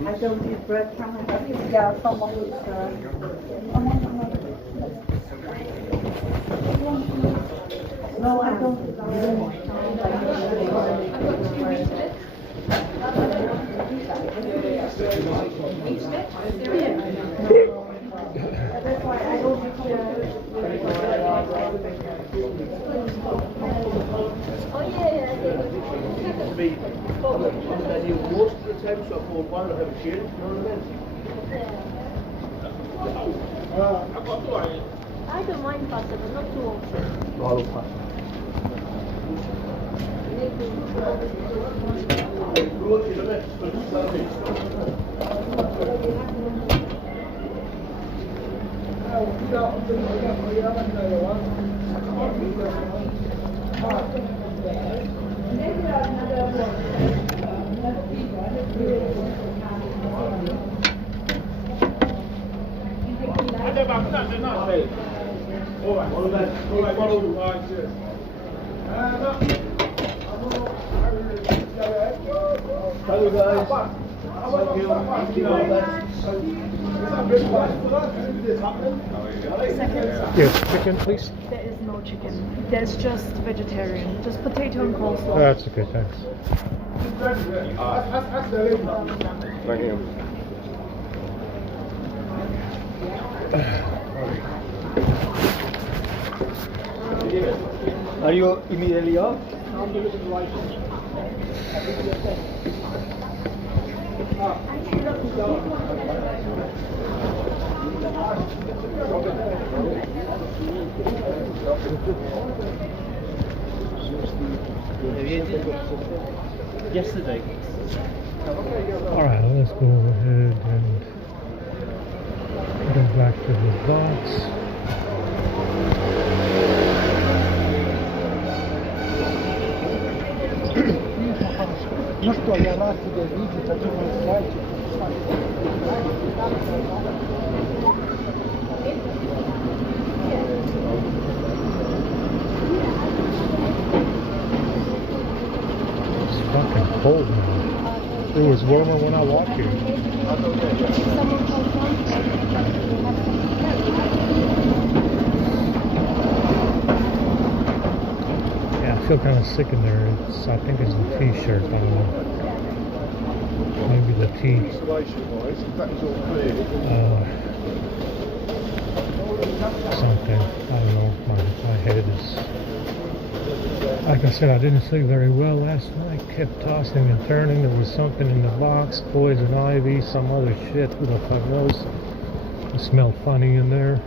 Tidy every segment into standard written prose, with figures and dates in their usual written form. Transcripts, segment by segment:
I don't eat bread from it. Yeah, someone who's no, I don't. That's why I don't Oh yeah, And then you most of the time, so I bought one and have a change, you know what I mean? I don't mind pasta, but not too often. Hello guys. Yes, chicken, please. There is no chicken. There's just vegetarian. Just potato and coleslaw. That's okay, thanks. Right here. Are you immediately off? Yesterday. Alright, let's go ahead and go back to the box. Isto je rasti da vidi kad ćemo sreći. It's fucking cold now. It was warmer when I walked here. Yeah, I feel kind of sick in there. I think it's the t-shirt. I don't know. Maybe the tea. Something. I don't know. My head is. Like I said, I didn't sleep very well last night. Kept tossing and turning. There was something in the box, poison ivy, some other shit. Who the fuck knows? It smelled funny in there.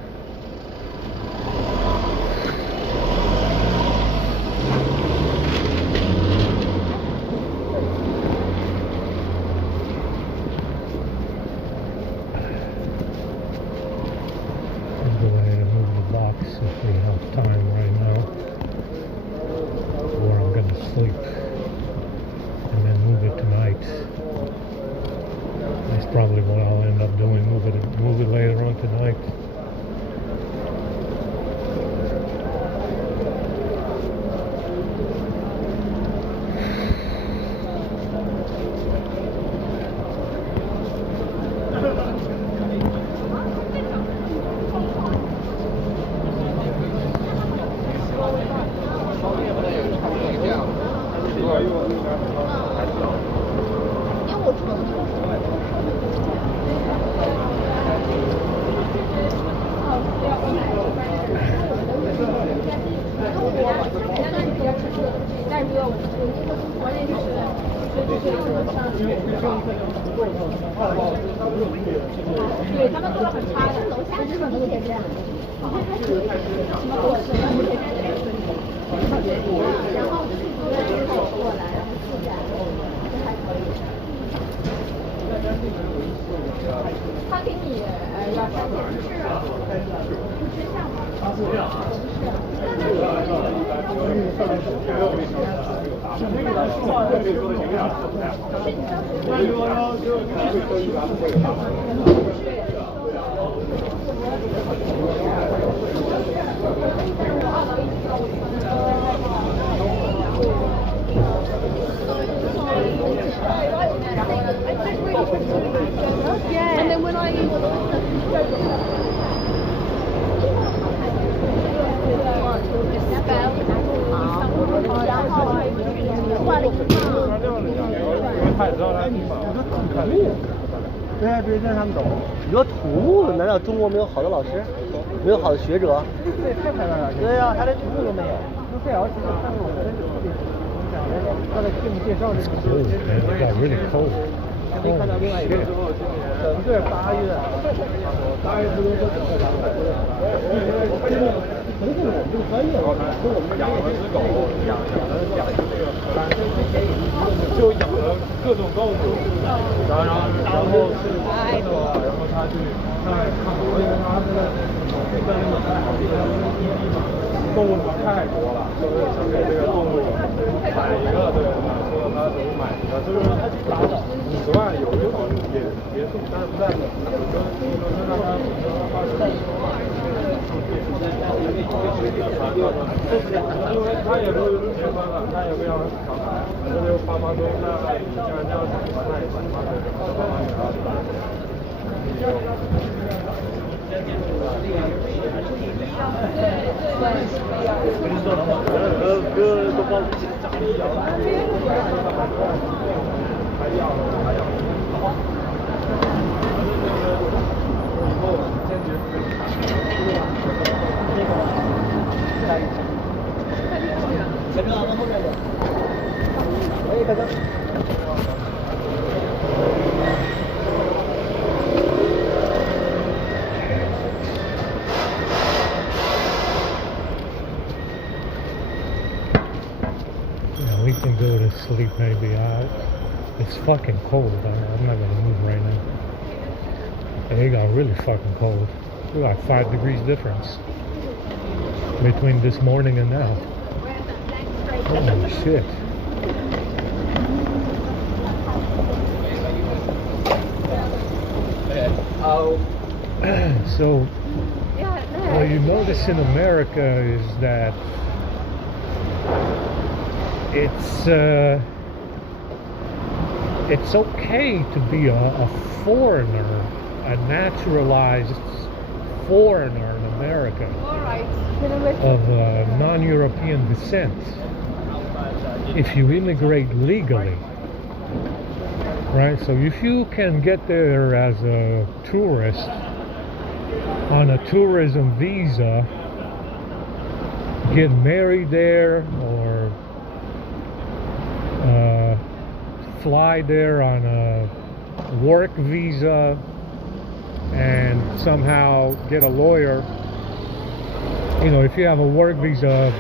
Let's go ahead and move the box if we have time right now. Or I'm gonna sleep and then move it tonight. That's probably what I'll end up doing. Move it later on tonight.对他们做的很差的，楼下是很多铁站，好像开始什么火车，然后去过来，然后4站。Yeah. And then when I对，让他们懂。你说土木，难道中国没有好的老师，没有好的学者？对呀，他连土木都没有。这要是看我们这个他在给你介绍这个。 Cold, man. It got really cold. 还没看到另外一个，整个8月，8月不是说整个200多人，可能是我们这个专业，跟我们养了只狗，养了这个荷兰，就养了各种动物，然后是真的话，然后他去看好，因为他这个那个太好，动物太多了，所以想给这个动物买一个，对，说他怎么买一个，就是50万有一好别墅，但是不在本地，就让他因为他也不结婚了，他也不要小孩，这就爸妈说那你既然这样喜欢，那也行吧，爸妈给他哥都帮家里养，还养。前面后面有。哎，大哥。Yeah, we can go to sleep maybe. It's fucking cold. I'm not gonna move right now. And it got really fucking cold. We got 5 degrees difference between this morning and now. Holy shit. So, what you notice in America is that it's okay to be a foreigner, a naturalized foreigner in America of non-European descent if you immigrate legally, right? So if you can get there as a tourist on a tourism visa, get married there, or fly there on a work visa and somehow get a lawyer. You know, if you have a work visa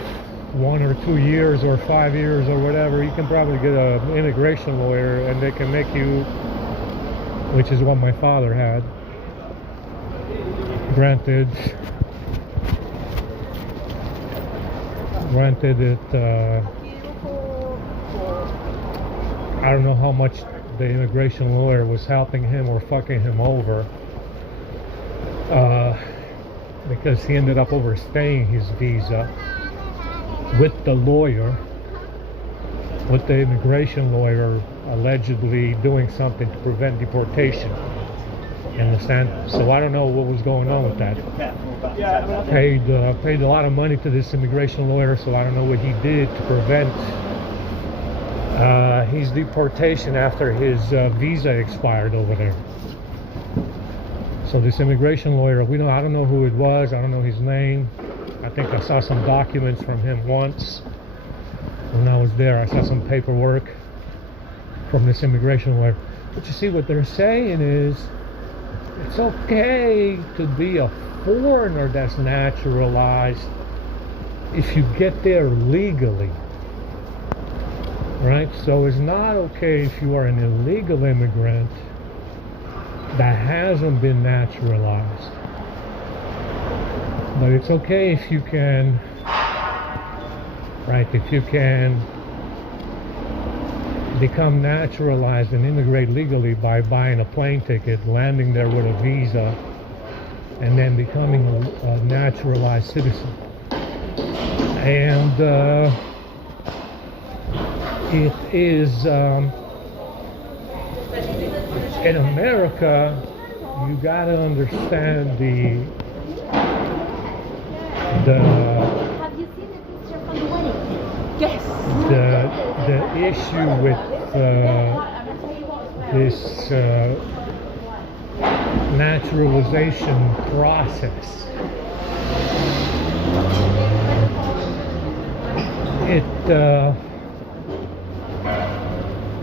1 or 2 years or 5 years or whatever, you can probably get an immigration lawyer and they can make you, which is what my father had. Granted it I don't know how much the immigration lawyer was helping him or fucking him over, because he ended up overstaying his visa with the lawyer, with the immigration lawyer allegedly doing something to prevent deportation. You understand? So I don't know what was going on with that. Paid a lot of money to this immigration lawyer, so I don't know what he did to prevent his deportation after his visa expired over there. So this immigration lawyer, I don't know who it was, I don't know his name. I think I saw some documents from him once when I was there. I saw some paperwork from this immigration lawyer. But you see, what they're saying is it's okay to be a foreigner that's naturalized if you get there legally. Right? So it's not okay if you are an illegal immigrant that hasn't been naturalized. But it's okay if you can, right, if you can become naturalized and immigrate legally by buying a plane ticket, landing there with a visa, and then becoming a naturalized citizen. And it is in America, you gotta understand the Have you seen the picture from the wedding? Yes. the issue with this naturalization process.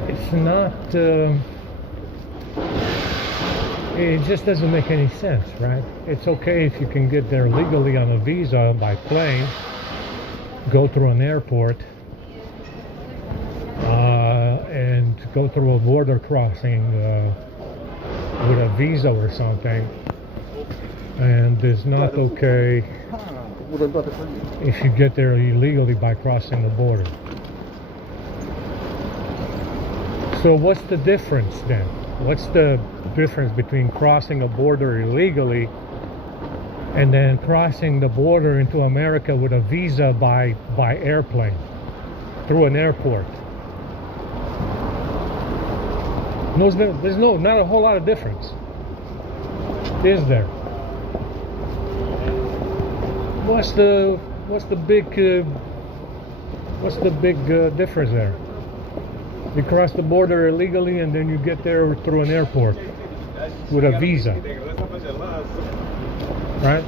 It's not. It just doesn't make any sense, right? It's okay if you can get there legally on a visa by plane, go through an airport, and go through a border crossing with a visa or something, and it's not okay if you get there illegally by crossing the border. So what's the difference then? What's the difference between crossing a border illegally and then crossing the border into America with a visa by airplane through an airport? There's not a whole lot of difference, is there? What's the big difference there? You cross the border illegally and then you get there through an airport with a visa, right?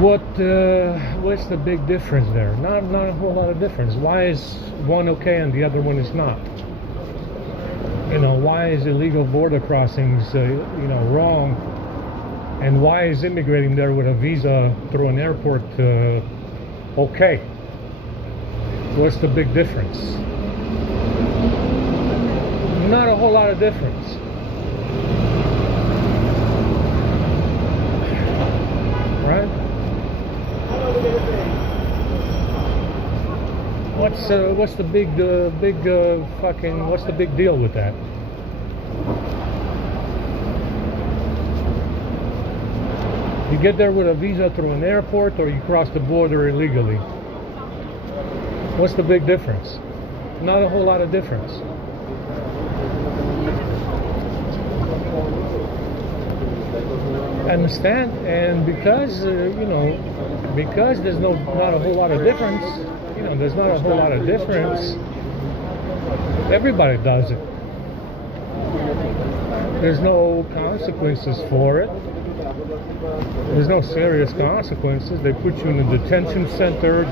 What's the big difference there? Not a whole lot of difference. Why is one okay and the other one is not? You know, why is illegal border crossings wrong, and why is immigrating there with a visa through an airport okay? What's the big difference? Not a whole lot of difference. Right? What's the big deal with that? You get there with a visa through an airport, or you cross the border illegally. What's the big difference? Not a whole lot of difference. Understand? And because because there's not a whole lot of difference, there's not a whole lot of difference. Everybody does it. There's no consequences for it. There's no serious consequences. They put you in a detention center.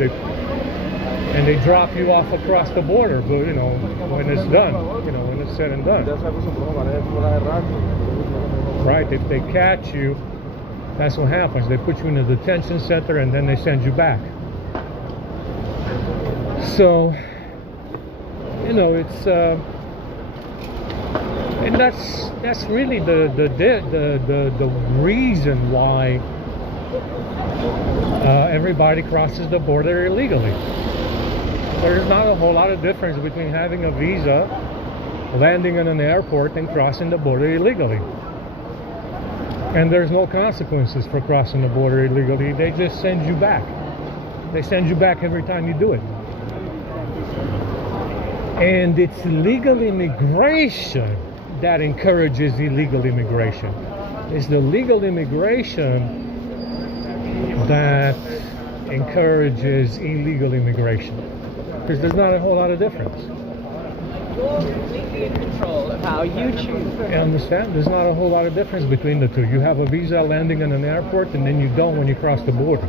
And they drop you off across the border, but when it's done, when it's said and done. Right, if they catch you, that's what happens. They put you in a detention center and then they send you back. So, it's and that's really the reason why everybody crosses the border illegally. There's not a whole lot of difference between having a visa, landing in an airport, and crossing the border illegally. And there's no consequences for crossing the border illegally. They just send you back. They send you back every time you do it. And it's legal immigration that encourages illegal immigration. It's the legal immigration that encourages illegal immigration. Because there's not a whole lot of difference. You're completely in control of how you choose. You understand? There's not a whole lot of difference between the two. You have a visa landing in an airport, and then you don't when you cross the border.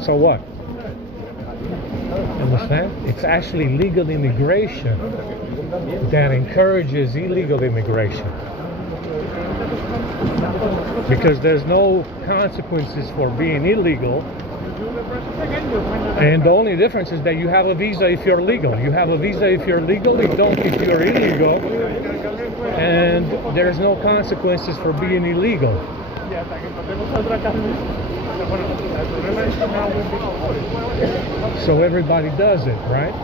So what? Understand? It's actually legal immigration that encourages illegal immigration. Because there's no consequences for being illegal. And the only difference is that you have a visa if you're legal. You have a visa if you're legal, you don't if you're illegal. And there's no consequences for being illegal. So everybody does it, right?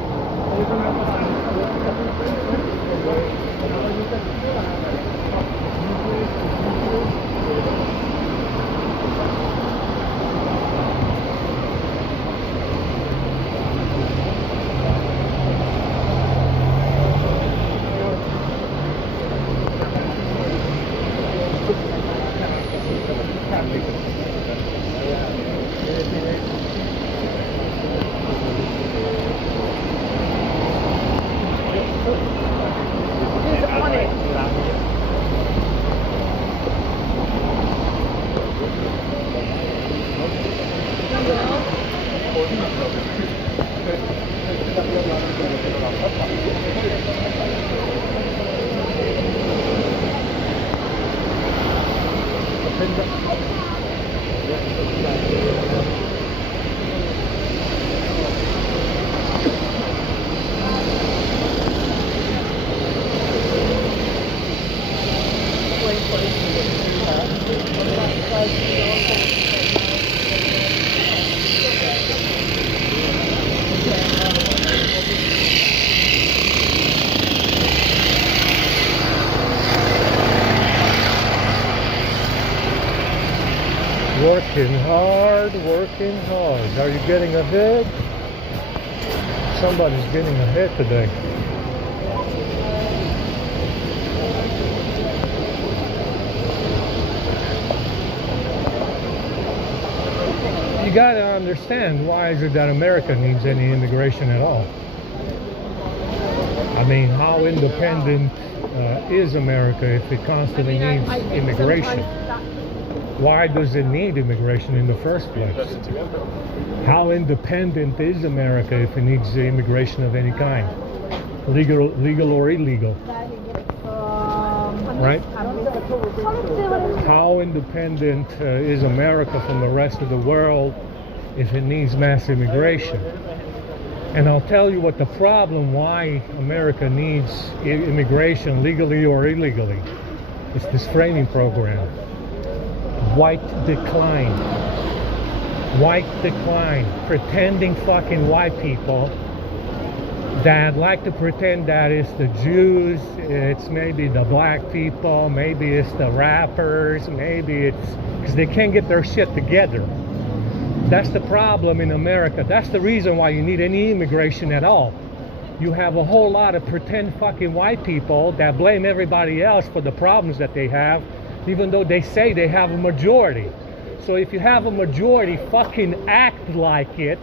Working hard, working hard. Are you getting ahead? Somebody's getting ahead today. You gotta understand, why is it that America needs any immigration at all? I mean, how independent is America if it constantly needs immigration? Why does it need immigration in the first place? How independent is America if it needs immigration of any kind? Legal or illegal? Right? How independent is America from the rest of the world if it needs mass immigration? And I'll tell you what the problem, why America needs immigration legally or illegally. It's this framing program. White decline. White decline. Pretending fucking white people that like to pretend that it's the Jews, it's maybe the black people, maybe it's the rappers, maybe it's because they can't get their shit together. That's the problem in America. That's the reason why you need any immigration at all. You have a whole lot of pretend fucking white people that blame everybody else for the problems that they have, even though they say they have a majority. So if you have a majority, fucking act like it.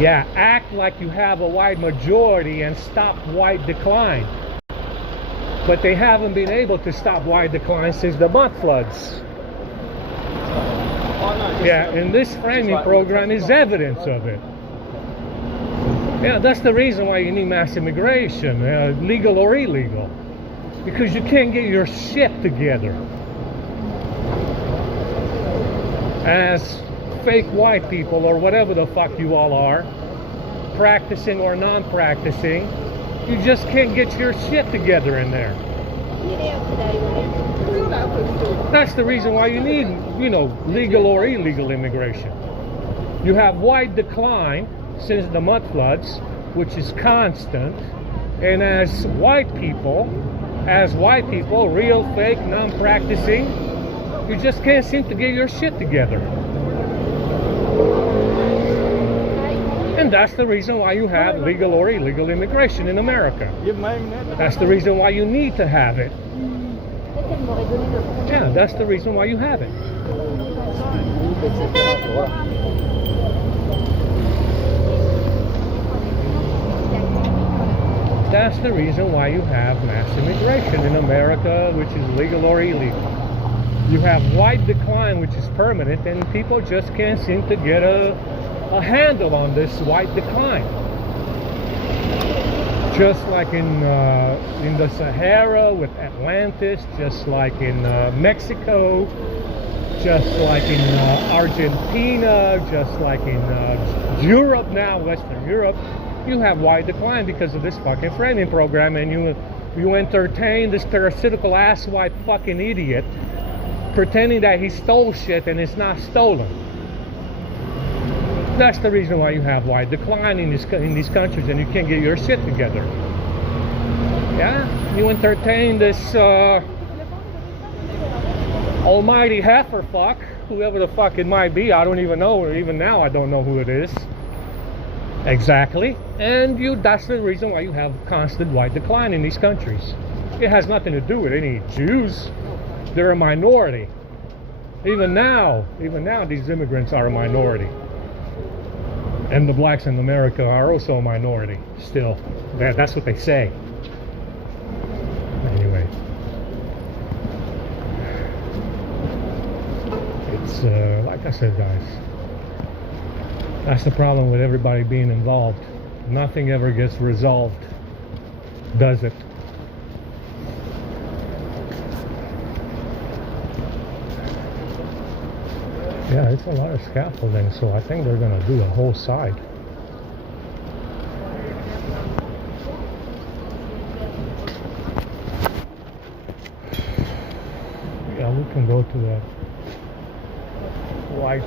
Yeah, act like you have a white majority and stop white decline. But they haven't been able to stop white decline since the mud floods. Yeah, and this framing program is evidence of it. Yeah, that's the reason why you need mass immigration, legal or illegal. Because you can't get your shit together. As fake white people, or whatever the fuck you all are, practicing or non-practicing, you just can't get your shit together in there. That's the reason why you need, legal or illegal immigration. You have white decline since the mud floods, which is constant, and as white people, real, fake, non-practicing, you just can't seem to get your shit together. And that's the reason why you have legal or illegal immigration in America. That's the reason why you need to have it. Yeah, that's the reason why you have it. That's the reason why you have mass immigration in America, which is legal or illegal. You have white decline, which is permanent, and people just can't seem to get a handle on this white decline. Just like in the Sahara with Atlantis, just like in Mexico, just like in Argentina, just like in Europe now, Western Europe, you have white decline because of this fucking framing program, and you entertain this parasitical ass white fucking idiot pretending that he stole shit and it's not stolen. That's the reason why you have wide decline in these countries and you can't get your shit together. Yeah? You entertain this almighty heifer fuck, whoever the fuck it might be. I don't even know, or even now I don't know who it is exactly. And that's the reason why you have constant wide decline in these countries. It has nothing to do with any Jews. They're a minority. Even now these immigrants are a minority. And the blacks in America are also a minority still. That's what they say. Anyway. It's like I said, guys, that's the problem with everybody being involved. Nothing ever gets resolved, does it? Yeah, it's a lot of scaffolding, so I think they're gonna do a whole side. Yeah, we can go to that white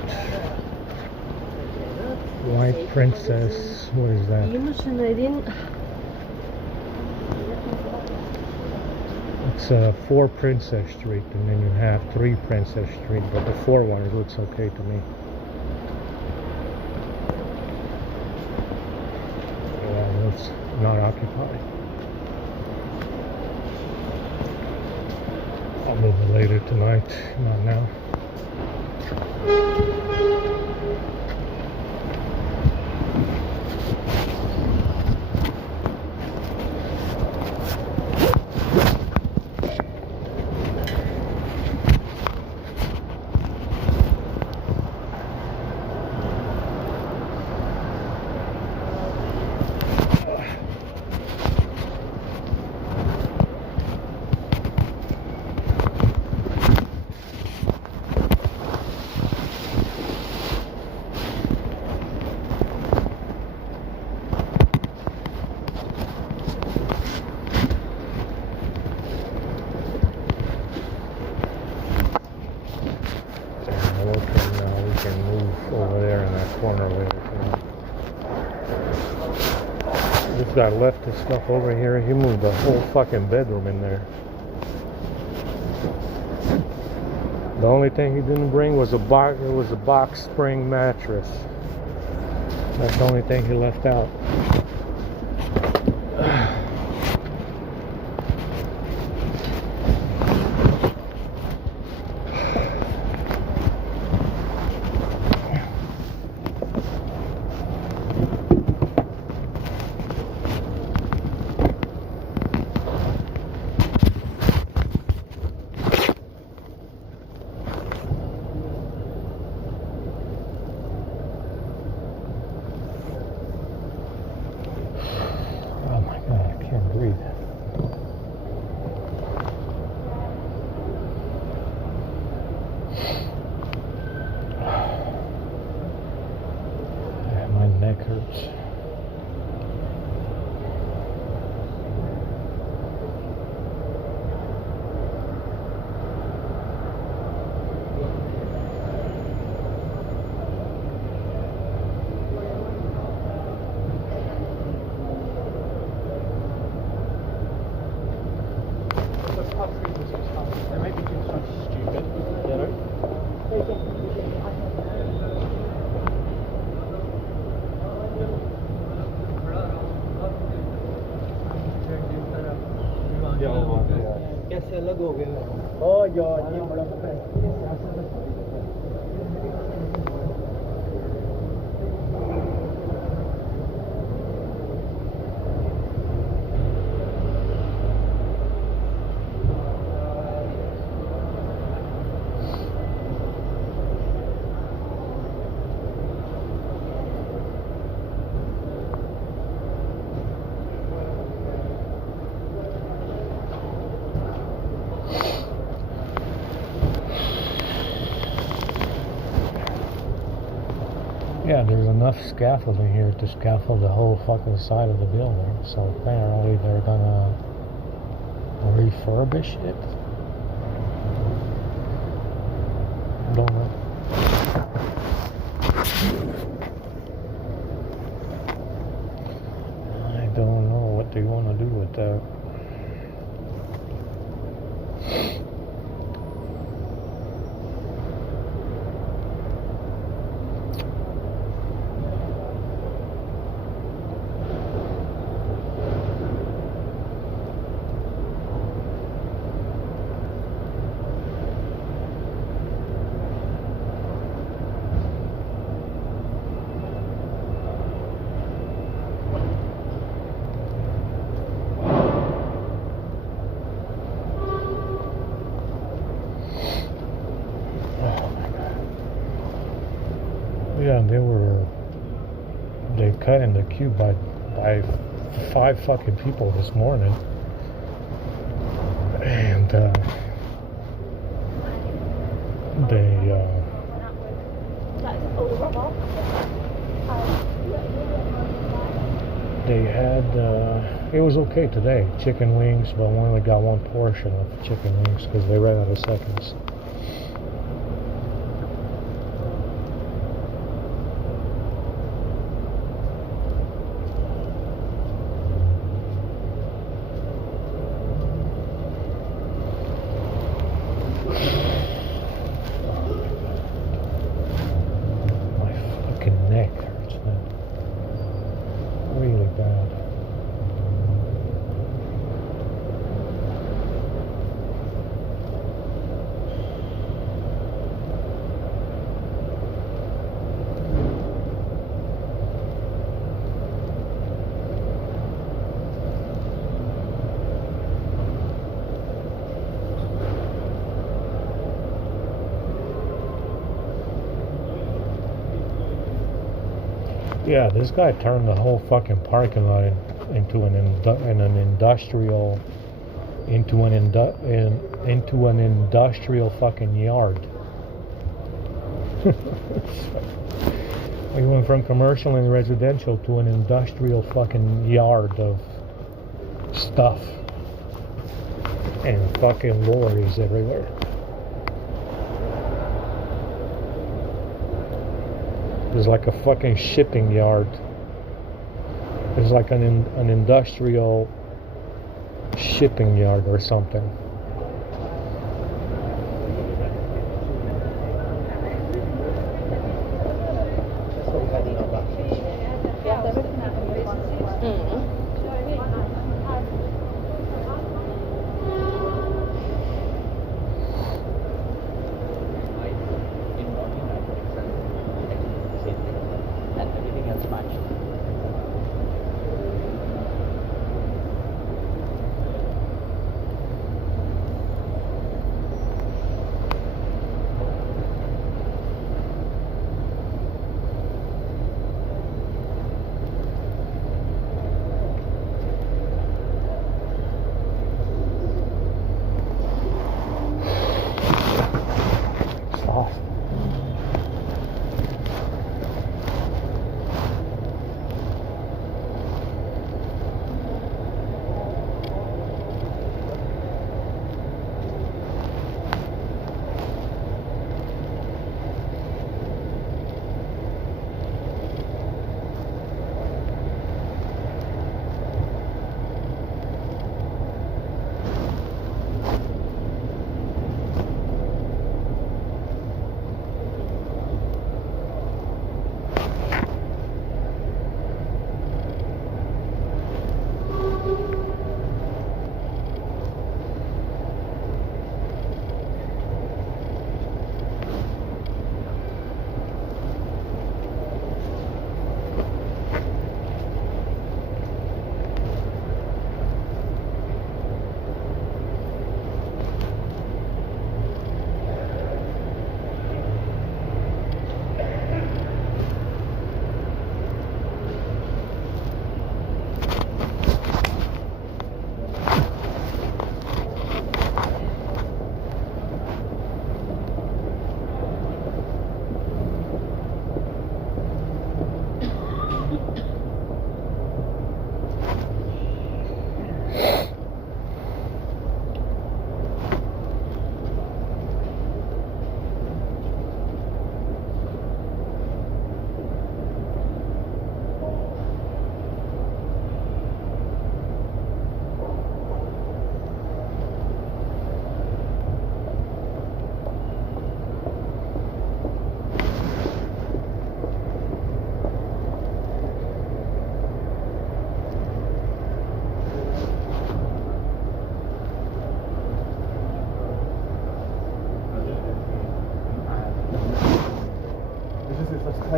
princess. What is that? It's 4 Princess Street, and then you have 3 Princess Street, but the 4 one looks okay to me. Yeah, it's not occupied. I'll move it later tonight, not now. This guy left his stuff over here. He moved the whole fucking bedroom in there. The only thing he didn't bring was a box. It was a box spring mattress. That's the only thing he left out. Hurts. They may be doing something stupid, you know? कैसे अलग हो गए ओ यार ये बड़ा Yeah, there's enough scaffolding here to scaffold the whole fucking side of the building. So apparently they're gonna refurbish it. Don't know. don't know what they want to do with that. Yeah, they cut in the queue by 5 fucking people this morning. And they had, it was okay today, chicken wings, but we only got one portion of chicken wings because they ran out of seconds. Neck hurts, man. Really bad. Yeah, this guy turned the whole fucking parking lot into an industrial fucking yard. We went from commercial and residential to an industrial fucking yard of stuff and fucking lorries everywhere. It's like a fucking shipping yard. It's like an industrial shipping yard or something.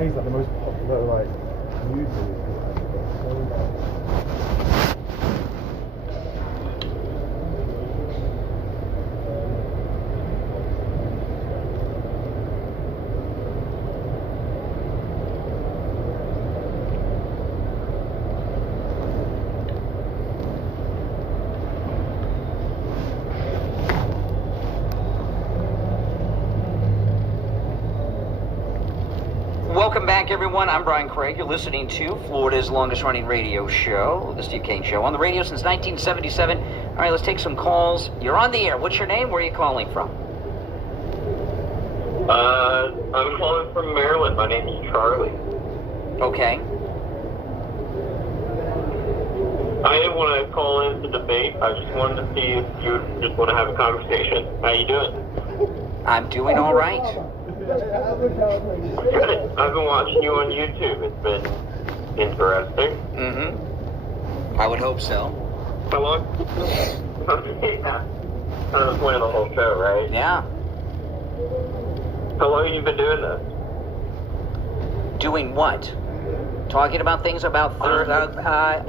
amazed at the most popular like users. Welcome back, everyone. I'm Brian Craig. You're listening to Florida's longest-running radio show, The Steve Kane Show, on the radio since 1977. All right, let's take some calls. You're on the air. What's your name? Where are you calling from? I'm calling from Maryland. My name is Charlie. Okay. I didn't want to call in to debate. I just wanted to see if you just want to have a conversation. How you doing? I'm doing all right. Good. I've been watching you on YouTube. It's been interesting. Mm-hmm. I would hope so. How long? Yeah. I was playing the whole show, right? Yeah. How long have you been doing this? Doing what? Talking about things about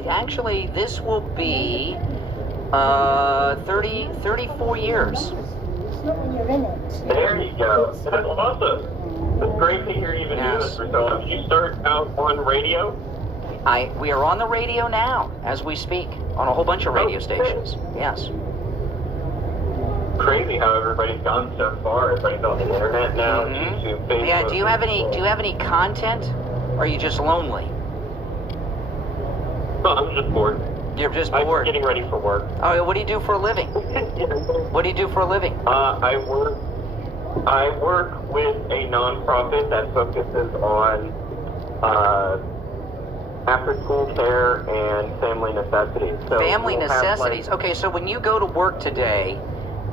actually, this will be 34 years. There you go. That's awesome. It's great to hear you've been doing this for so long. Did you start out on radio? We are on the radio now, as we speak, on a whole bunch of radio stations. Yes. Crazy how everybody's gone so far. Everybody's on the internet now. Mm-hmm. YouTube, Facebook. Yeah. Do you have any content, or are you just lonely? No, I'm just bored. You're just I'm bored. getting ready for work. Oh, what do you do for a living? What do you do for a living? I work with a nonprofit that focuses on after-school care and family necessities. So Family necessities. Okay, so when you go to work today,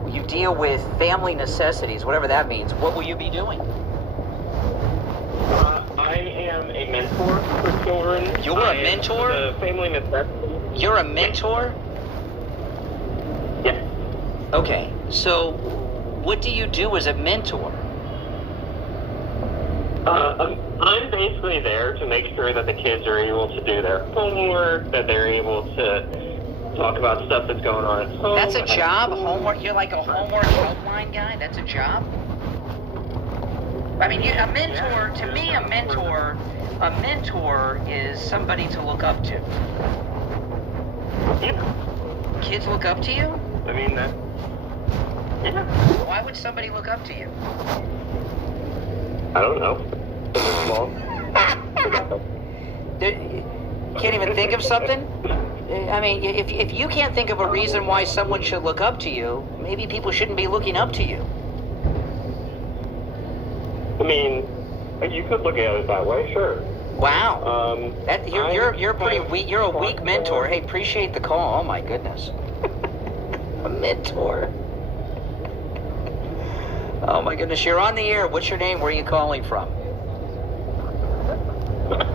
you deal with family necessities, whatever that means. What will you be doing? I am a mentor for children. You're a mentor? The family necessities. You're a mentor? Yes. Okay, so what do you do as a mentor? I'm basically there to make sure that the kids are able to do their homework, that they're able to talk about stuff that's going on at home. That's a job? Homework? You're like a homework helpline guy? That's a job? I mean, a mentor, to me, a mentor is somebody to look up to. Yeah. Kids look up to you? I mean, yeah. Why would somebody look up to you? I don't know. Can't even think of something? I mean, if you can't think of a reason why someone should look up to you, maybe people shouldn't be looking up to you. I mean, you could look at it that way, sure. Wow. You're pretty weak. You're a weak mentor. Hey, appreciate the call. Oh my goodness. A mentor. Oh my goodness. You're on the air. What's your name? Where are you calling from?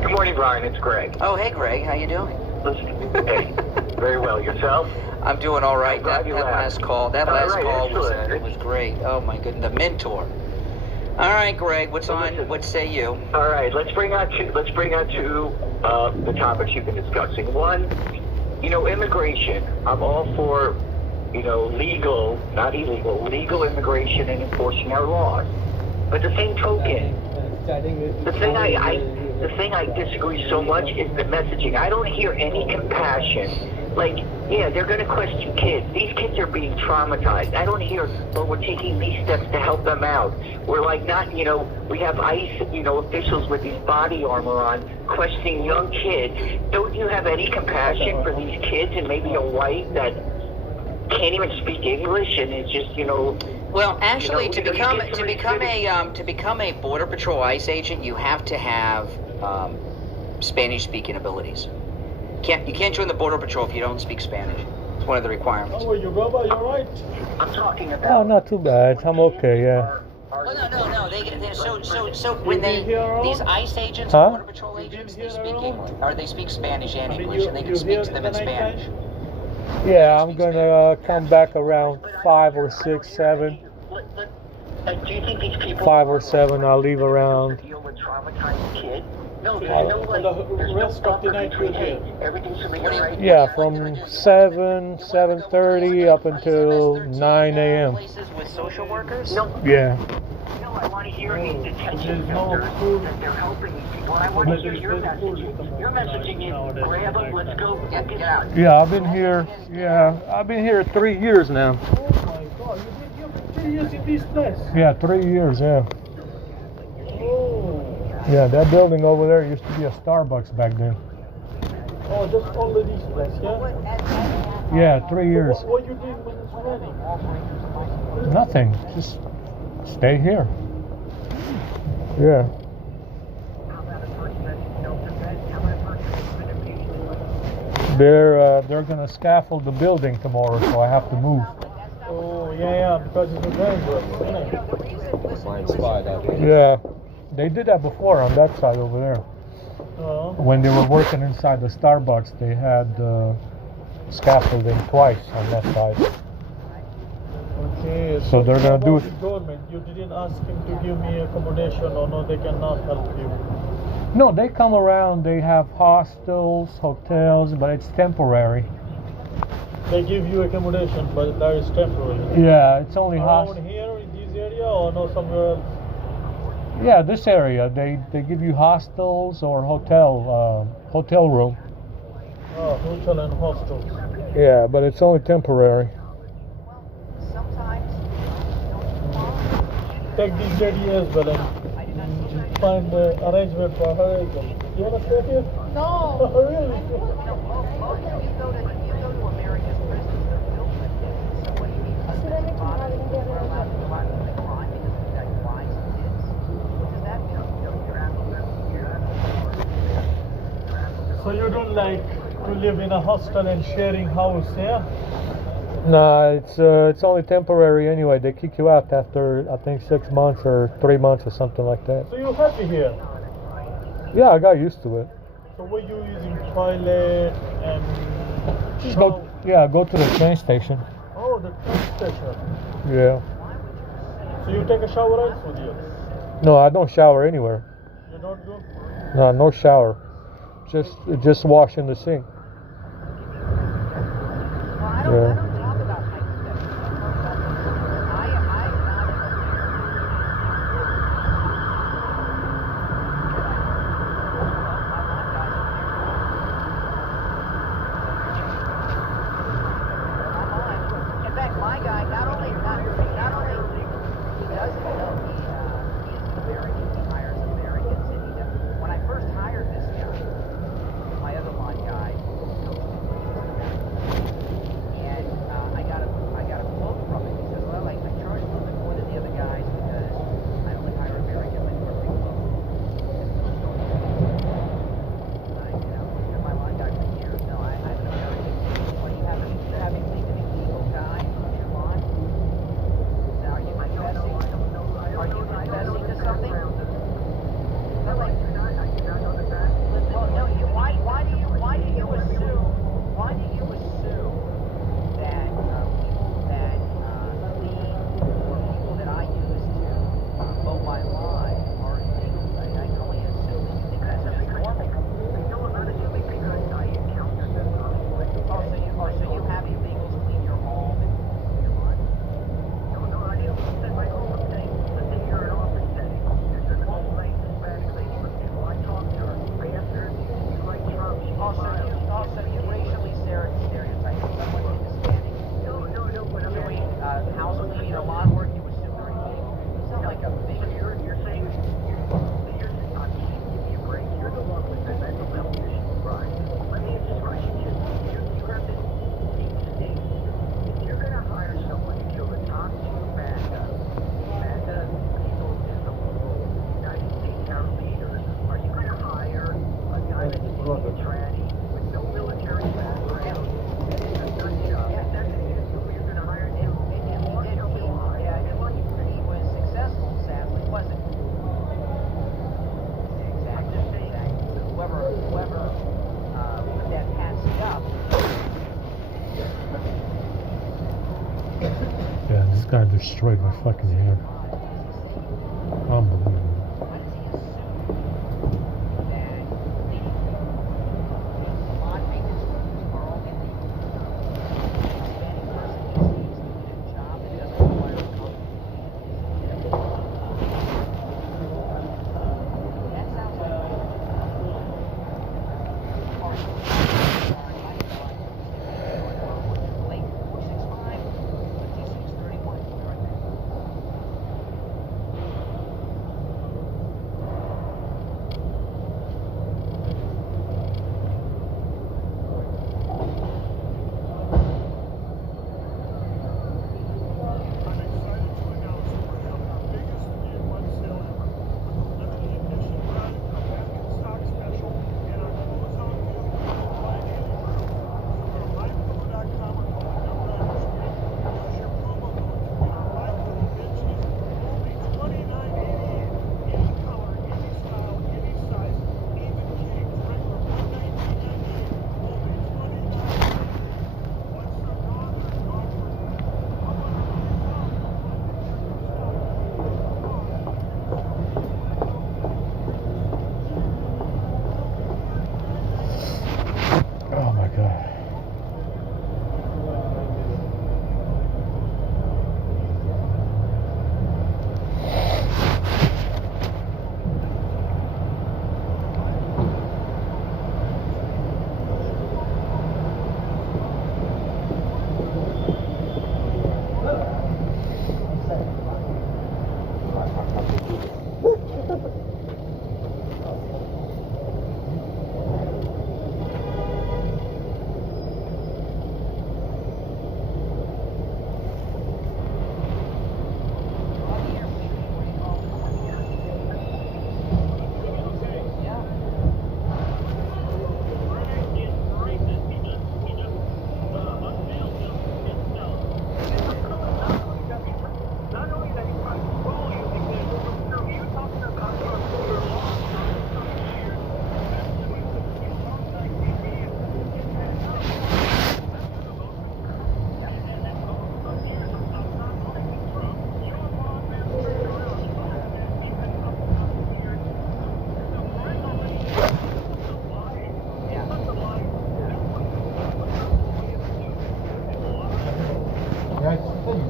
Good morning, Brian. It's Greg. Oh, hey, Greg. How you doing? Hey, very well. Yourself? I'm doing all right. That last call was great. Oh my goodness. The mentor. All right, Greg. What's on? What say you? All right. Let's bring on two the topics you've been discussing. One, immigration. I'm all for legal, not illegal, legal immigration and enforcing our laws. But the same token, the thing I disagree so much is the messaging. I don't hear any compassion. Like, yeah, they're going to question kids. These kids are being traumatized. I don't hear, well, we're taking these steps to help them out. We're like not, we have ICE, officials with these body armor on questioning young kids. Don't you have any compassion for these kids and maybe a white that can't even speak English and is just, Well, actually, to become a Border Patrol ICE agent, you have to have Spanish-speaking abilities. You can't join the Border Patrol if you don't speak Spanish. It's one of the requirements. How are you, brother? You all right? I'm talking about... Oh, not too bad. I'm okay, yeah. Oh, no. So when these ICE agents, Huh? Border Patrol agents, they speak English, or they speak Spanish and English, and they can speak to them in Spanish. Yeah, I'm gonna come back around 5 or 6, 7. Do you think these people... 5 or 7, I'll leave around traumatized kid. No, So there's no for like, the there's no rest of the buffer night between, you're hey, here. everything's gonna be alright. Yeah, from 7:30 up until 9 a.m. Places with social workers? No, Yeah. no, I want to hear a detention There's no centers food. that they're helping these people. I want to hear your message. Your messaging is, grab them, let's go, get out. Yeah, I've been here. Yeah, I've been here 3 years now. Oh my God, you've been 3 years in this place. Yeah, 3 years. Yeah. Oh. Yeah, that building over there used to be a Starbucks back then. Oh, just only this place, yeah? Yeah, 3 years. What you doing when it's raining? Nothing. Just stay here. Yeah. They're gonna scaffold the building tomorrow, so I have to move. Oh, yeah, because it's a dangerous, isn't it? Blind spot out here. Yeah, they did that before on that side over there. When they were working inside the Starbucks, they had scaffolding twice on that side. Okay, So they're gonna do it. The government, you didn't ask him to give me accommodation, or no, they cannot help you. No, they come around. They have hostels, hotels, but it's temporary. They give you accommodation, but that is temporary. Yeah, it's only Around here in this area, or no somewhere else? Yeah, this area. They give you hostels or hotel room. Oh, hotel and hostels. Yeah, but it's only temporary. Take this lady as well and find the arrangement for her as well. You wanna stay here? No. Oh, really? So you don't like to live in a hostel and sharing house, yeah? No, it's only temporary anyway. They kick you out after I think 6 months or 3 months or something like that. So you're happy here? Yeah, I got used to it. So were you using toilet and Just shower? go to the train station. Oh, the train station. Yeah. So you take a shower right with you? No, I don't shower anywhere. You don't do? No, no shower. Just wash in the sink. Yeah. Yeah, this guy destroyed my fucking hair. Unbelievable.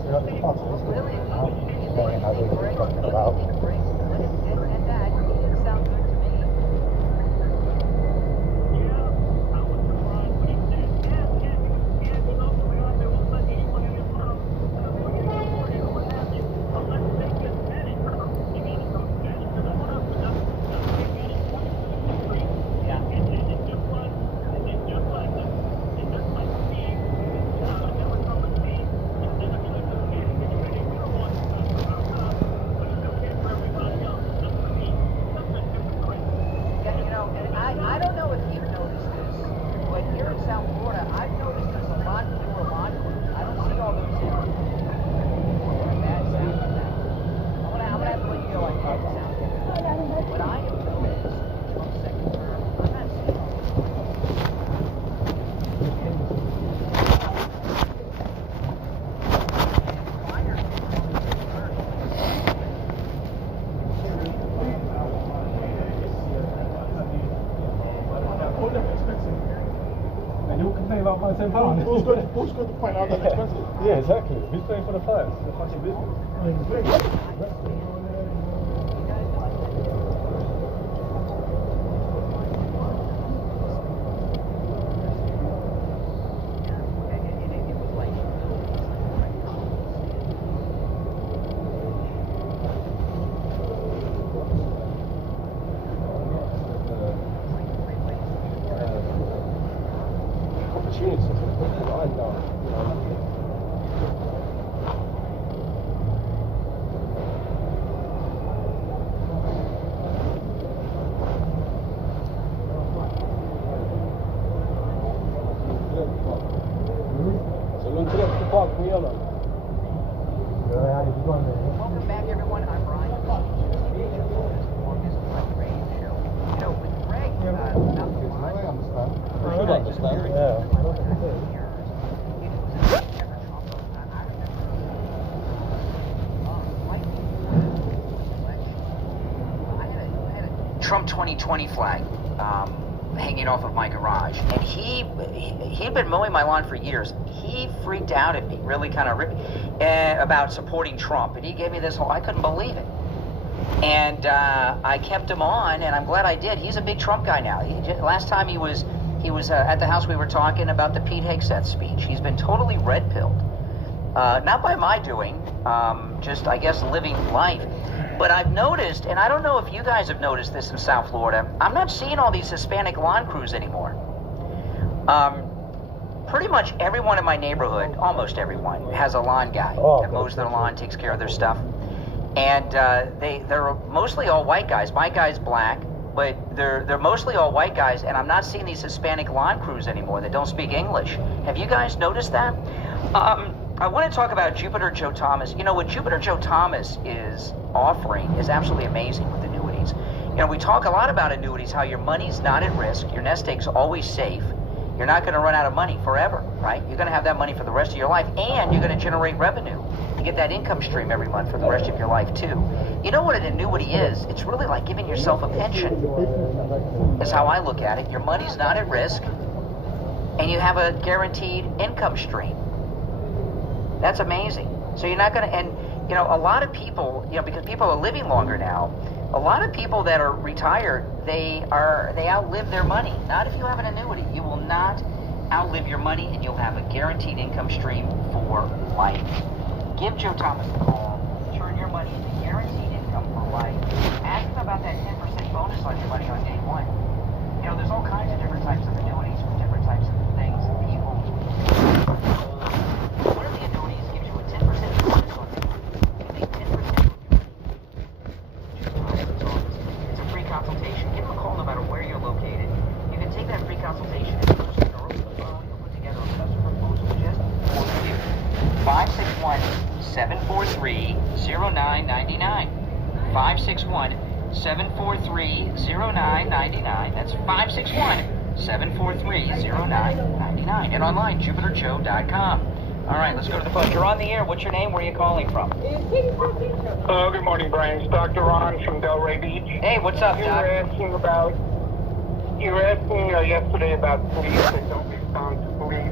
You're not responsible, isn't it? Knowing how they're talking about. And that didn't sound good to me. Yeah, you know, and I don't know if you've noticed this, but here in South Florida, I've noticed there's a lot fewer lawn crews. I don't see all those in. Bad sound effect. I'm gonna have to let you go on bad sound effect. But I have noticed Trump's second term, I'm not seeing all those. And you complain about my same phone. Who's going to find out that expensive? Yeah, exactly. Who's paying for the fines? The fucking business. Opportunities. I know. Så lugnt rätt tillbaka på hela. Welcome back, everyone. I'm Brian. You know, with Greg, about the You should understand. Yeah. Trump 2020 flag hanging off of my garage, and he'd been mowing my lawn for years. He freaked out at me, really kind of about supporting Trump, and he gave me this whole, I couldn't believe it. And I kept him on, and I'm glad I did. He's a big Trump guy now. Last time he was at the house, we were talking about the Pete Hegseth speech. He's been totally red-pilled. Not by my doing, just, I guess, living life. But I've noticed, and I don't know if you guys have noticed this in South Florida, I'm not seeing all these Hispanic lawn crews anymore. Pretty much everyone in my neighborhood, almost everyone, has a lawn guy that mows their lawn, takes care of their stuff. And they're mostly all white guys. My guy's black, but they're mostly all white guys, and I'm not seeing these Hispanic lawn crews anymore that don't speak English. Have you guys noticed that? I want to talk about Jupiter Joe Thomas. You know, what Jupiter Joe Thomas is offering is absolutely amazing with annuities. You know, we talk a lot about annuities, how your money's not at risk, your nest egg's always safe, you're not going to run out of money forever, right? You're going to have that money for the rest of your life, and you're going to generate revenue. You get that income stream every month for the rest of your life, too. You know what an annuity is? It's really like giving yourself a pension. That's how I look at it. Your money's not at risk, and you have a guaranteed income stream. That's amazing. So you're not going to, and you know, a lot of people, you know, because people are living longer now, a lot of people that are retired, they outlive their money. Not if you have an annuity. You will not outlive your money, and you'll have a guaranteed income stream for life. Give Joe Thomas a call. Turn your money into guaranteed income for life. Ask him about that 10% bonus on your money on day one. You know, there's all kinds of different types of annuities for different types of things and people. One of the annuities gives you a 10% bonus on day one. You make 10% It's a free consultation. Give him a call no matter where you're located. You can take that free consultation and over the phone. You'll put together a custom proposal just for you. 561-743-0999. 561-743-0999. That's 561-743-0999. And online, JupiterJoe.com. All right, let's go to the phone. You're on the air. What's your name? Where are you calling from? Good morning, Brian. It's Dr. Ron from Delray Beach. Hey, what's up, Doc? You were asking yesterday about police that don't respond to police.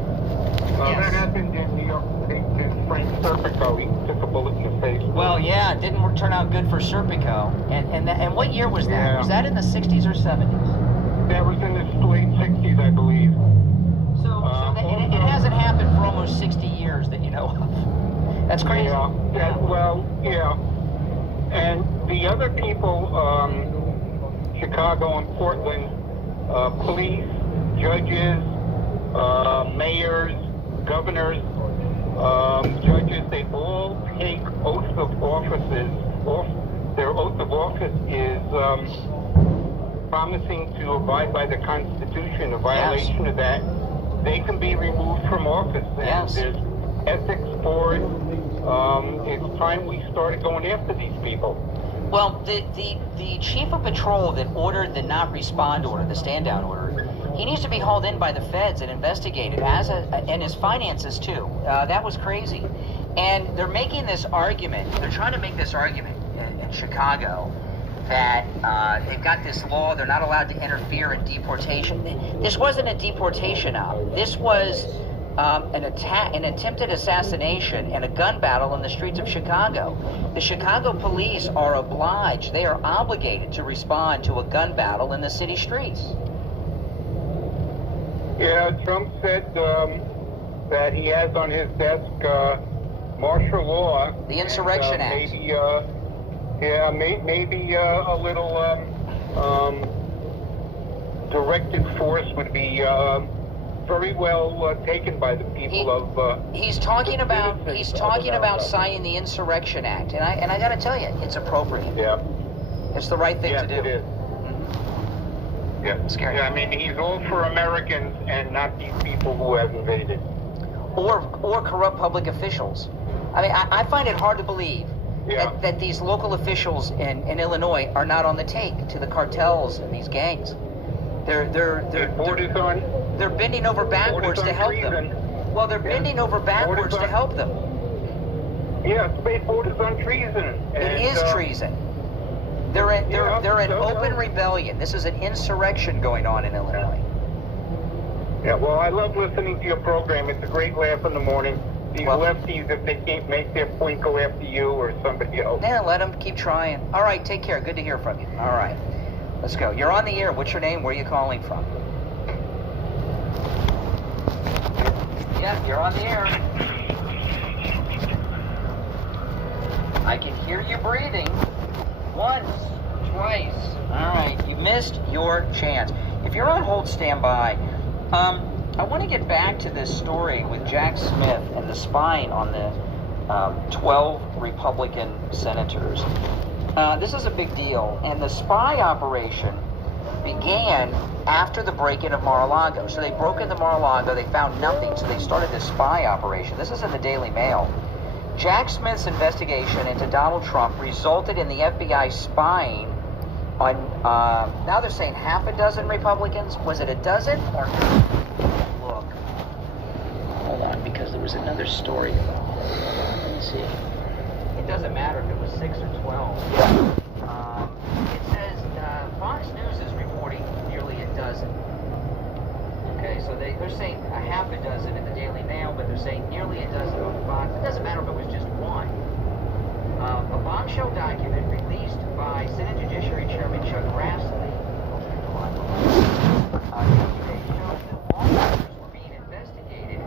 Yes. That happened in New York State in Franklin Serpico, he took a bullet in the face. Well, yeah, it didn't turn out good for Serpico. And what year was that? Yeah. Was that in the 60s or 70s? That was in the late 60s, I believe. And it hasn't happened for almost 60 years that you know of. That's crazy. Yeah. Well, yeah. And the other people, Chicago and Portland, police, judges, mayors, governors, judges, they all take oaths of offices. Their oath of office is promising to abide by the Constitution. A violation of that, they can be removed from office. And there's ethics board. It's time we started going after these people. Well, the chief of patrol that ordered the not respond order, the stand down order, he needs to be hauled in by the feds and investigated, and his finances too. That was crazy. And they're making this argument, they're trying to make this argument in Chicago that they've got this law, they're not allowed to interfere in deportation. This wasn't a deportation op. This was an attempted assassination and a gun battle in the streets of Chicago. The Chicago police are obliged, they are obligated to respond to a gun battle in the city streets. Yeah, Trump said that he has on his desk martial law. The Insurrection Act. Maybe a little directed force would be very well taken by the people of. He's talking about signing the Insurrection Act, and I got to tell you, it's appropriate. Yeah. It's the right thing to do. It is. Yeah. Scary. Yeah, I mean, he's all for Americans and not these people who have invaded. Or corrupt public officials. I mean, I find it hard to believe that these local officials in Illinois are not on the take to the cartels and these gangs. They're bending over backwards to help them. Well, they're bending over backwards to help them. Yeah, state borders on treason. It is treason. They're in open rebellion. This is an insurrection going on in Illinois. Yeah, well, I love listening to your program. It's a great laugh in the morning. These lefties, if they can't make their point, go after you or somebody else. Yeah, let them keep trying. All right, take care. Good to hear from you. All right, let's go. You're on the air. What's your name? Where are you calling from? Yeah, you're on the air. I can hear you breathing. Once, twice. All right, you missed your chance. If you're on hold, stand by. I want to get back to this story with Jack Smith and the spying on the 12 Republican senators. This is a big deal, and the spy operation began after the break-in of Mar-a-Lago. So they broke into Mar-a-Lago, they found nothing, so they started this spy operation. This is in the Daily Mail. Jack Smith's investigation into Donald Trump resulted in the FBI spying on, now they're saying half a dozen Republicans. Was it a dozen or not? Look. Hold on, because there was another story about it. Let me see. It doesn't matter if it was 6 or 12. It says Fox News is reporting nearly a dozen. Okay, so they're saying a half a dozen in the Daily Mail, but they're saying nearly a dozen on Fox. It doesn't matter if it was just one. A bombshell document released by Senate Judiciary Chairman Chuck Grassley yesterday showed that lawmakers were being investigated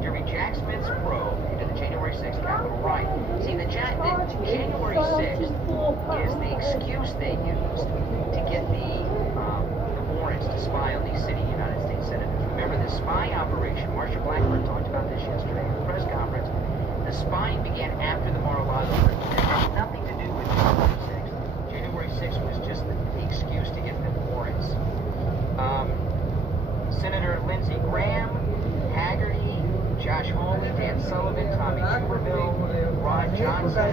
during Jack Smith's probe into the January 6th Capitol riot. See, the January 6th is the excuse they used to get the warrants to spy on these sitting United States senators. Remember, the spy operation, Marsha Blackburn talked about this yesterday at the press conference. The spying began after the Mar-a-Lago break. It had nothing to do with January 6th. January 6th was just the excuse to get the warrants. Senator Lindsey Graham, Haggerty, Josh Hawley, Dan Sullivan, Tommy Tuberville, Rod Johnson,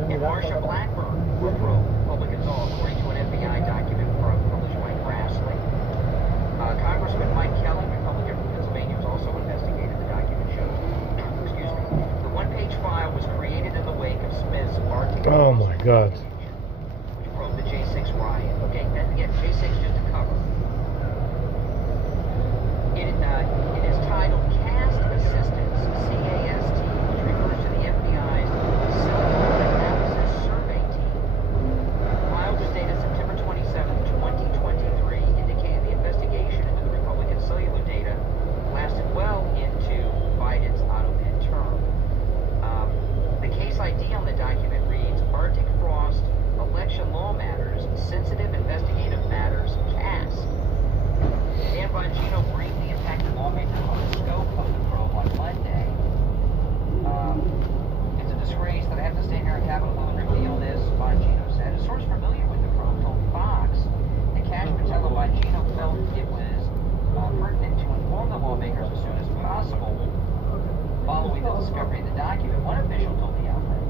and Marsha Blackburn were Republicans all, according to an FBI document published by Grassley. Congressman Mike Kelly, Republican from Pennsylvania, was also investigated. The document shows. Excuse me. The one-page file was created in the wake of Smith's Arctic. Oh my God. Which probed the J6 riot. Okay, and again, J6 just a cover. It is titled Cast Assistant discovery of the document, one official told the outlet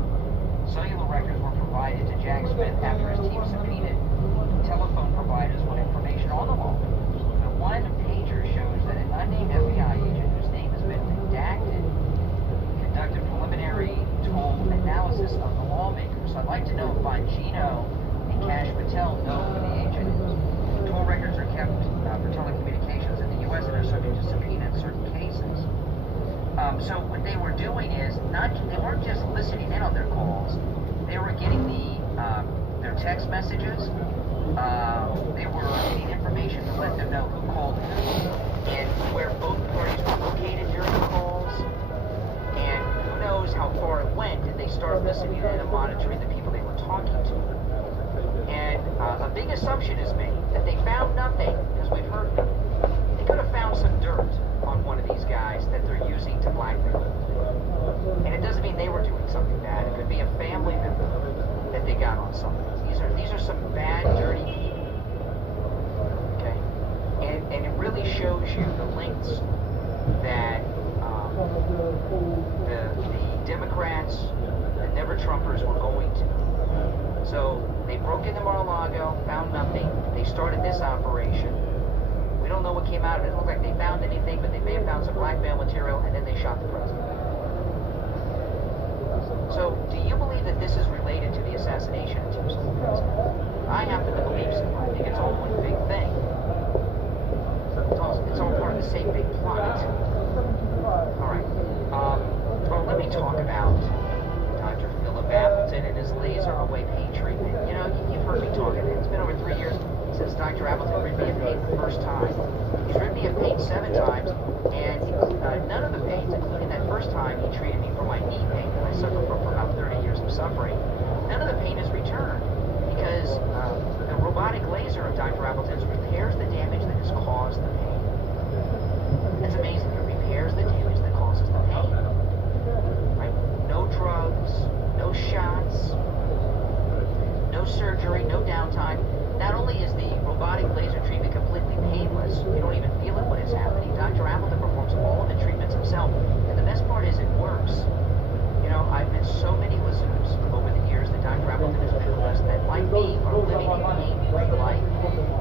cellular records were provided to Jack Smith after his team subpoenaed telephone providers with information on the law. The one pager shows that an unnamed FBI agent whose name has been redacted conducted preliminary toll analysis of the lawmakers. I'd like to know if Bongino and Cash Patel know who the agent is. Toll records are kept for telecommunications in the U.S. and are subject to subpoena in certain cases. So what they were doing is they weren't just listening in on their calls. They were getting their text messages. They were getting information to let them know who called who and where both parties were located during the calls. And who knows how far it went. Did they start listening in and monitoring the people they were talking to? And a big assumption is made that they found nothing because we've heard nothing. They could have found some dirt on one of these guys that they're using to blackmail. And it doesn't mean they were doing something bad. It could be a family member that they got on something. These are some bad, dirty people. Okay? And it really shows you the lengths that the Democrats, the never-Trumpers were going to. So they broke into Mar-a-Lago, found nothing. They started this operation. We don't know what came out of it. It doesn't look like they found anything, but they may have found some blackmail material, and then they shot the president. So, do you believe that this is related to the assassination attempts of the president? I happen to believe so. I think it's all one big thing. It's all part of the same big plot. All right. Well, let me talk about Dr. Philip Appleton and his laser away pain treatment. You know, you've heard me talk about it. It's been over 3 years since Dr. Appleton rid me of pain the first time. He's rid me of pain 7 times, and none of the pains, including that first time he treated me for my knee pain that I suffered from for about 30 years of suffering, none of the pain has returned because the robotic laser of Dr. Appleton's repairs the damage that has caused the pain. That's amazing. It repairs the damage that causes the pain. Right? No drugs, no shots, no surgery, no downtime. Not only is the robotic laser treatment completely painless, you don't even feel it when it's happening. Dr. Appleton performs all of the treatments himself, and the best part is it works. You know, I've met so many listeners over the years that Dr. Appleton has been with us that, like me, are living a pain-free life.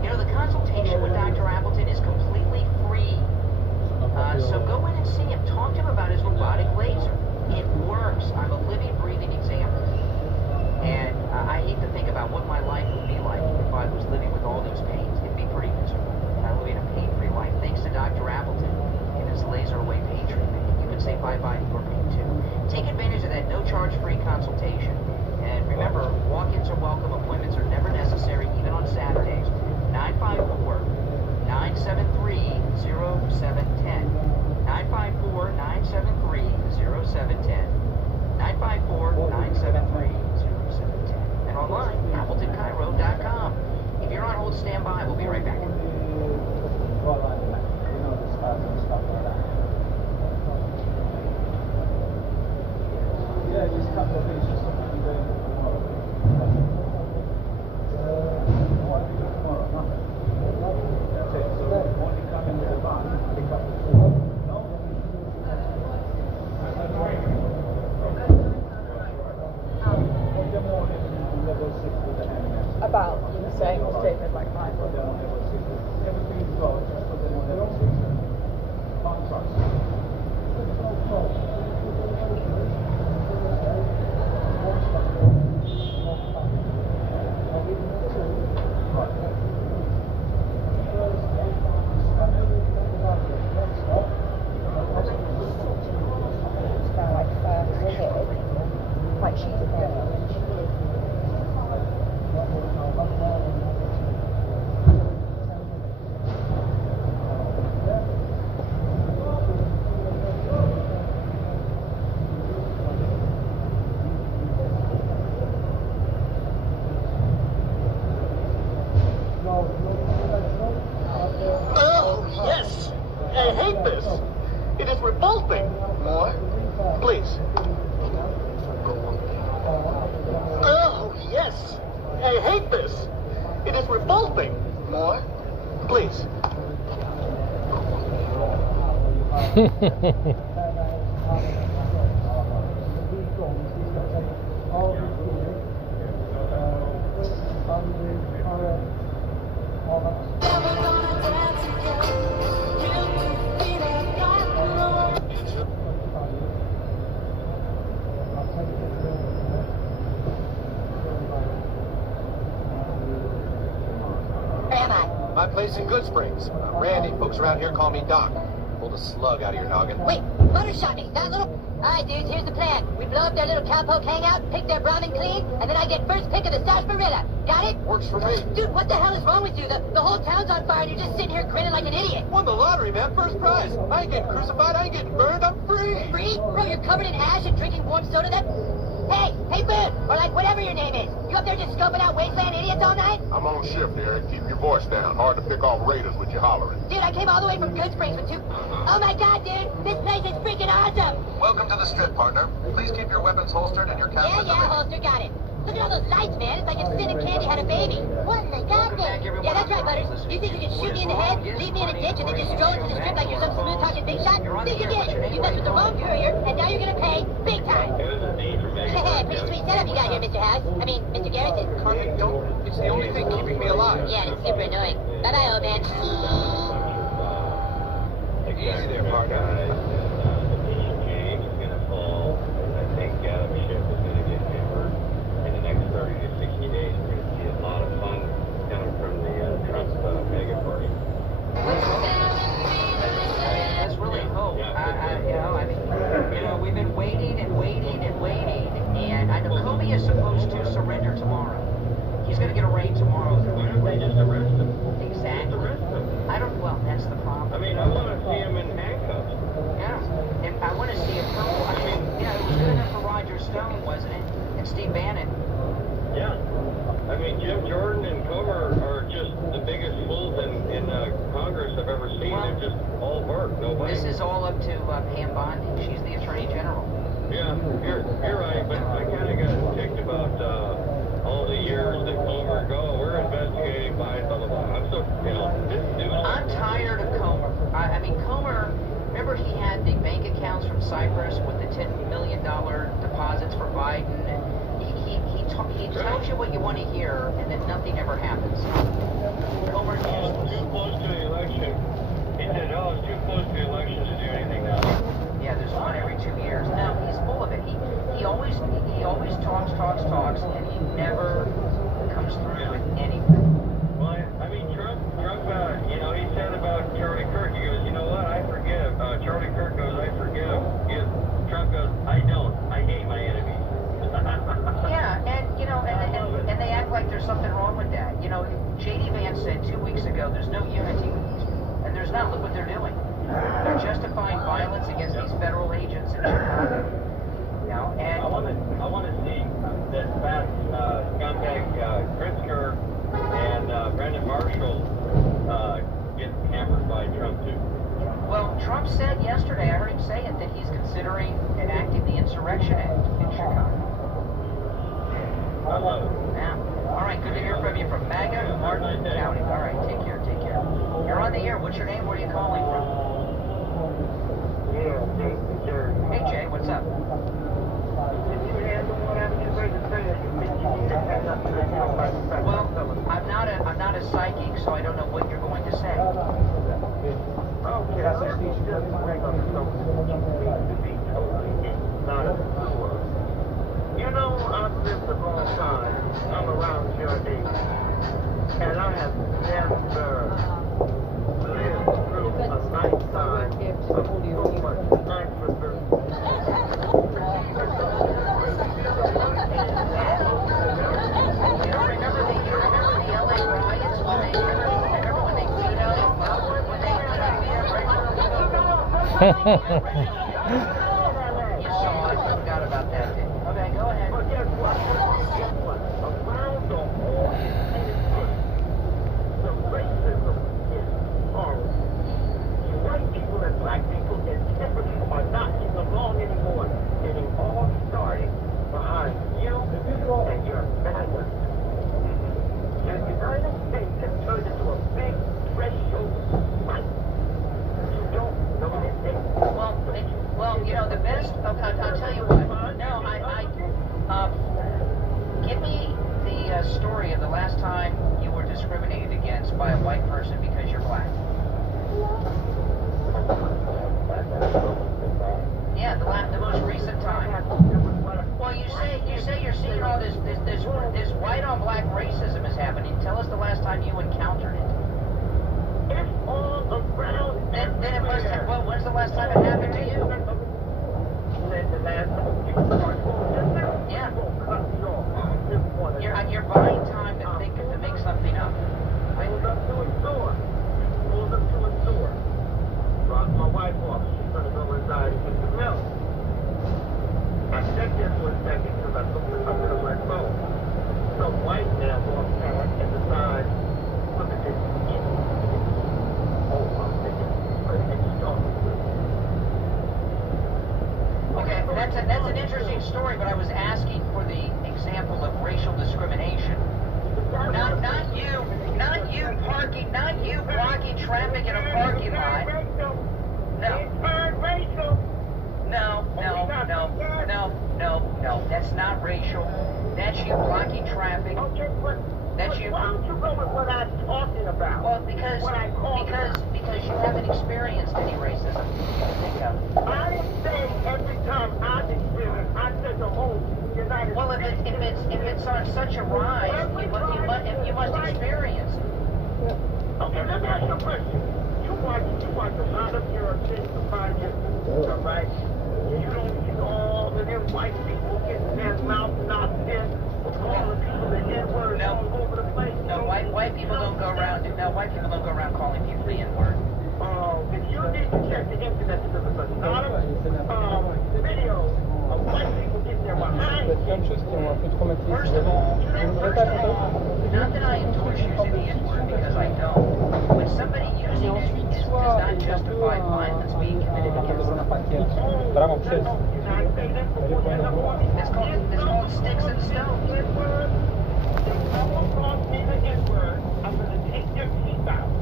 You know, the consultation with Dr. Appleton is completely free. So go in and see him. Talk to him about his robotic laser. It works. I'm a living, breathing example. And I hate to think about what my life would be like if I was living with all those pains. It'd be pretty miserable. I'm living a pain-free life thanks to Dr. Appleton and his laser away pain treatment. You can say bye-bye to your pain too. Take advantage of that no-charge free consultation. And remember, walk-ins are welcome. Appointments are never necessary, even on Saturdays. 954-973-0710. 954-973-0710. 954-973-0710. And online, AppletonCairo.com. If you're on hold, stand by. We'll be right back. Yeah, just a couple of things just to be doing tomorrow. What do you do tomorrow? Nothing. Okay, so when you come in with the van, pick up the food. No? Monday morning, level 6 with the handyman. About the same statement like mine. Level 6. Everything's got, just put them on level 6. Contrast. Oh, yes. I hate this. It is revolting. More? Please. Oh, yes. I hate this. It is revolting. More? Please. based in Good Springs. I'm Randy. Folks around here call me Doc. Pulled a slug out of your noggin. Wait, butter shot me, that little... Alright, dudes, here's the plan. We blow up their little cowpoke hangout, pick their Brahmin clean, and then I get first pick of the sarsaparilla. Got it? Works for me. Dude, what the hell is wrong with you? The whole town's on fire and you're just sitting here grinning like an idiot. Won the lottery, man. First prize. I ain't getting crucified. I ain't getting burned. I'm free. Free? Bro, you're covered in ash and drinking warm soda that... Hey, Boone, or like whatever your name is. You up there just scoping out wasteland idiots all night? I'm on shift, Eric. Keep your voice down. Hard to pick off raiders with you hollering. Dude, I came all the way from Good Springs with 2... Oh my god, dude! This place is freaking awesome! Welcome to the strip, partner. Please keep your weapons holstered and your cameras... Yeah, holster, got it. Look at all those lights, man. It's like if Sid and Candy had a baby. What in the goddamn? Yeah, that's right, Butters. You think you can shoot me in the head, leave me in a ditch, and then just stroll into the strip like you're some smooth-talking big shot? Think you did. You messed with the wrong courier, and now you're gonna pay big time. Pretty sweet setup you got here, Mr. House. I mean, Mr. Garrison. Carter, don't. It's the only thing keeping me alive. Yeah, it's super annoying. Bye-bye, old man. Easy there, partner. Let's really hope. We've been waiting and waiting and waiting, and I know Comey is supposed to surrender tomorrow. He's going to get arraigned tomorrow. Why don't they just arrest him? Exactly. Arrest him. I don't. Well, that's the problem. I mean, I want to see him in handcuffs. Yeah, and I want to see a purple. I mean, yeah, it was good enough for Roger Stone, wasn't it? And Steve Bannon. Yeah. I mean, Jim Jordan and Comer are just the biggest fools in Congress I've ever seen. Well, they're just all work, no money. This is all up to Pam Bondi. She's the Attorney General. Yeah, you're right, but I kind of got ticked about all the years that Comer go. We're investigating by blah blah blah. I'm so I'm tired of Comer. I mean, Comer. Remember, he had the bank accounts from Cyprus with the $10 million deposits for Biden, and he tells you what you want to hear, and then nothing ever happens. Comer's too close to the election. He said, "Oh, it's too close to the election to do anything now." Yeah, there's one every 2 years. No, he's full of it. He always talks, and he never comes through with anything. Well, I mean, Trump, he said about Charlie Kirk, he goes, you know what, I forgive. Charlie Kirk goes, I forgive. Trump goes, I don't. I hate my enemies. Yeah, and they act like there's something wrong with that. J.D. Vance said 2 weeks ago, there's no unity, and there's not. Look what they're doing. They're justifying violence against these federal agents in Chicago. And I want to see that fat scumbag Pritzker and Brandon Marshall get hammered by Trump too. Well, Trump said yesterday, I heard him say it, that he's considering enacting the Insurrection Act in Chicago. I love it. Yeah. All right, good to hear from you from MAGA, Martin County. All right, take care. You're on the air. What's your name? Where are you calling from? Hey, Jay, what's up? Well, I'm not a psychic, so I don't know what you're going to say. Okay, I just bring up something to be totally not sure. I've lived a long time. I'm around your age. And I have never lived through a lifetime of so much You don't remember the LA riots when they beat up You saw it, you forgot about that. Okay, go ahead. But guess what? Around the whole the racism is horrible. White people and black people and typically are not getting along anymore. And it all started behind you and your family. The United States has turned into a big racial fight. You don't know anything. Well, the best. Okay, I'll tell you what. No, give me the story of the last time you were discriminated against by a white person because you're black. Yeah, the most recent time. Well, you say you're seeing all this white on black racism is happening. Tell us the last time you encountered it. the last time it happened to you? Yeah. You're buying time to think to make something up. Pulled up to a store. Dropped my wife off. She's gonna go inside and get the milk. I checked there for a second because I took something on my phone. Some white man walked past and decides, look at this. Oh, I'm thinking, Okay, that's an interesting story, but I was asking for the example of racial discrimination. Not you blocking traffic in a parking lot. No, that's not racial. That's you blocking traffic. That's you. Why don't you go with what I'm talking about? Well, because you haven't experienced any racism. I didn't say every time I've experienced, I said the whole United States. Well, if it's on such a rise, you must experience it. Okay, let me ask you a question. You watch a lot of European projects, all right? You don't see all of them white people getting their mouth knocked in, calling people the N-word all over the place. No, white people don't go around. White people don't go around calling people the N-word. Then you need to check the internet because there's a lot of videos of white people getting their behind. First of all, not that I endorse using the N-word because I don't. When somebody using it does not justify violence being committed against them. It's called sticks and stones.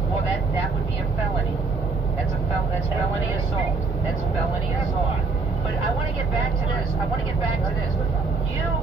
Well, that would be a felony. That's felony assault. That's felony assault. But I want to get back to this. You